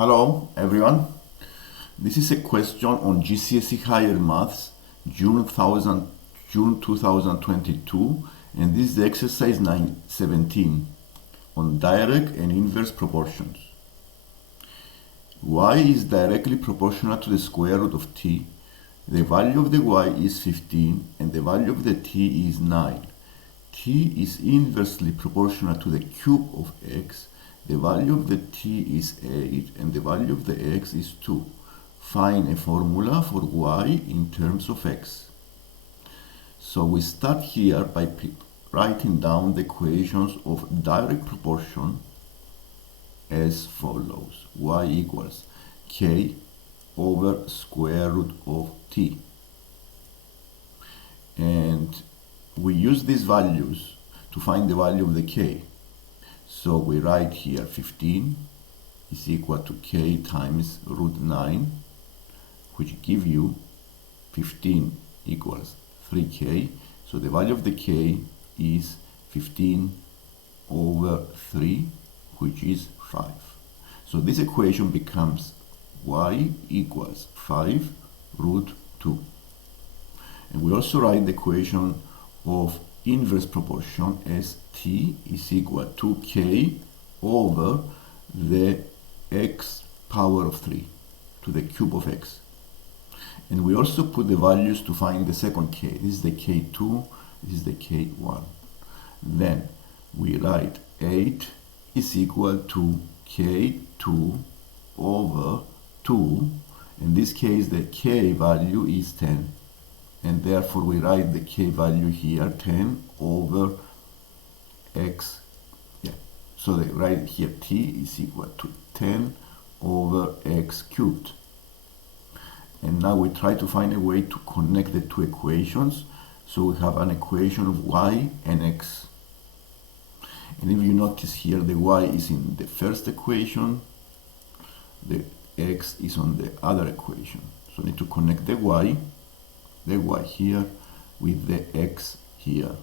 Hello everyone. This is a question on GCSE Higher Maths, June 2022, and this is the exercise 917 on direct and inverse proportions. Y is directly proportional to the square root of t. The value of the y is 15 and the value of the t is 9. T is inversely proportional to the cube of x. The value of the t is 8 and the value of the x is 2. Find a formula for y in terms of x. So we start here by writing down the equations of direct proportion as follows. Y equals k over square root of t. And we use these values to find the value of the k. So we write here 15 is equal to k times root 9, which give you 15 equals 3k. So the value of the k is 15 over 3, which is 5. So this equation becomes y equals 5 root 2. And we also write the equation of inverse proportion as t is equal to k over the x power of 3 to the cube of x. And we also put the values to find the second k. This is the k2, this is the k1. Then we write 8 is equal to k2 over 2. In this case the k value is 10. And therefore we write the k value here 10 over x. So they write here t is equal to 10 over x cubed. And now we try to find a way to connect the two equations. So we have an equation of y and x. And if you notice here, the y is in the first equation, the x is on the other equation. So I need to connect the y here with the x here.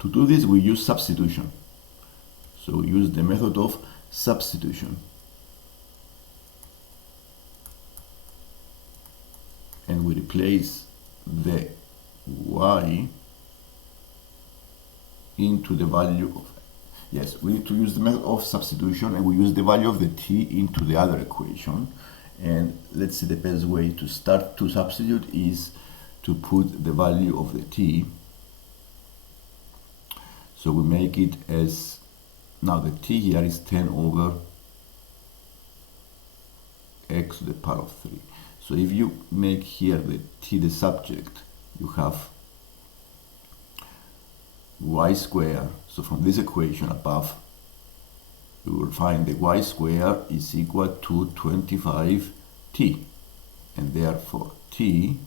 To do this we use substitution. So we use the method of substitution. And we replace the y into the value of, yes, we need to use the method of substitution, and we use the value of the t into the other equation. And let's see, the best way to start to substitute is to put the value of the t. So we make it as, now the t here is 10 over x to the power of 3. So if you make here the t the subject, you have y square. So from this equation above, we will find the y square is equal to 25t, and therefore t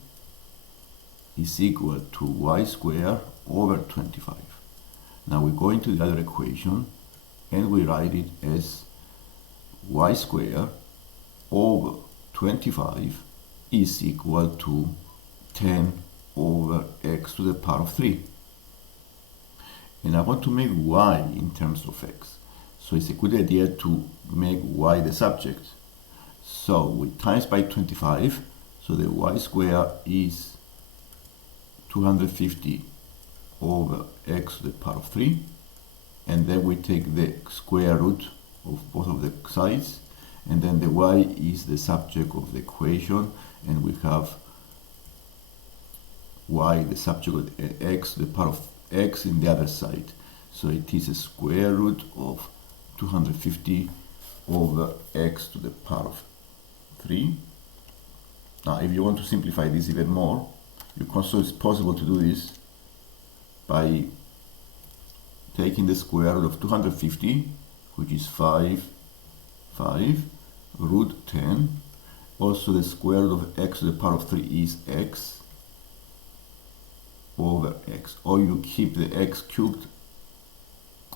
is equal to y square over 25. Now we go into the other equation and we write it as y square over 25 is equal to 10 over x to the power of 3. And I want to make y in terms of x. So it's a good idea to make y the subject. So we times by 25, so the y square is 250 over x to the power of 3. And then we take the square root of both of the sides, and then the y is the subject of the equation, and we have y the subject of x to the power of x in the other side. So it is a square root of 250 over x to the power of 3. Now if you want to simplify this even more, it's possible to do this by taking the square root of 250, which is 5 root 10. Also the square root of x to the power of 3 is x over x, or you keep the x cubed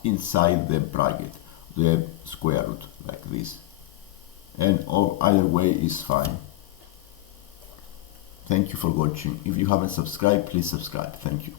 inside the bracket, the square root, like this. And either way is fine. Thank you for watching. If you haven't subscribed, please subscribe. Thank you.